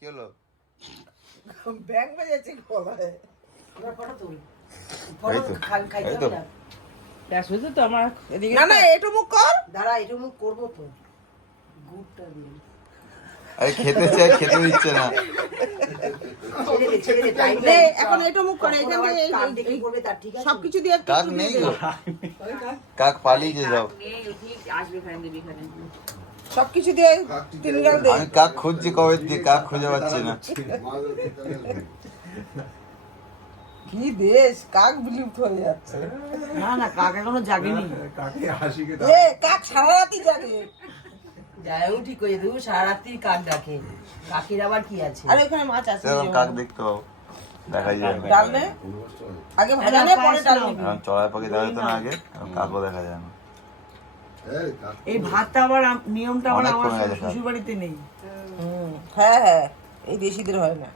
কি হলো? ব্যাং বেজেছে গলায়। আমরা ফটো তুলি এই তো, খাইতে এই তো। হবে না। ব্যাস হয়েছে তো আমার এদিকে না না একটু মুখ কর। দাঁড়া এটা মুখ করবো তো গুড়টা দিয়ে আরে খেতে চাই, খেতে দিচ্ছে না। ছেড়ে দে টাইম নে, এখন একটু মুখ করে এখান থেকে কার দেখি করবে তার ঠিক আছে সবকিছু দিয়ে একটু কাক একটু নেই দিয়ে গো, দে। কাক পালিয়েছে সব। সবকিছু দিয়ে তিন গাল দে। আমি কাক খুঁজছি কবে দিয়ে, কাক খুঁজে পাচ্ছি না। কি দেশ, কাক বিলুপ্ত হয়ে যাচ্ছে। না না কাক এখনো জাগেনি। এ কাক সারা রাতি জাগে। যাইও ঠিক হয়ে দেবো সারা রাত্রি কাক ডাকে কাকের আবার কি আছে আর এখানে মাছ আছে। সেরকম কাক দেখতে পাবো, দেখাই যায় না। ডাল নে, আগে ভাজা নে পরে ডাল নিবি। এখন চড়াই পাখি দেখা যেত না আগে, এখন কাকও দেখা যায় না। এই ভাতটা আবার নিয়মটা আবার অনেক আমার কমে গেছে কাক। শ্বশুর বাড়িতে নেই। হ্যাঁ হ্যাঁ, এই দেশিদের হয় না।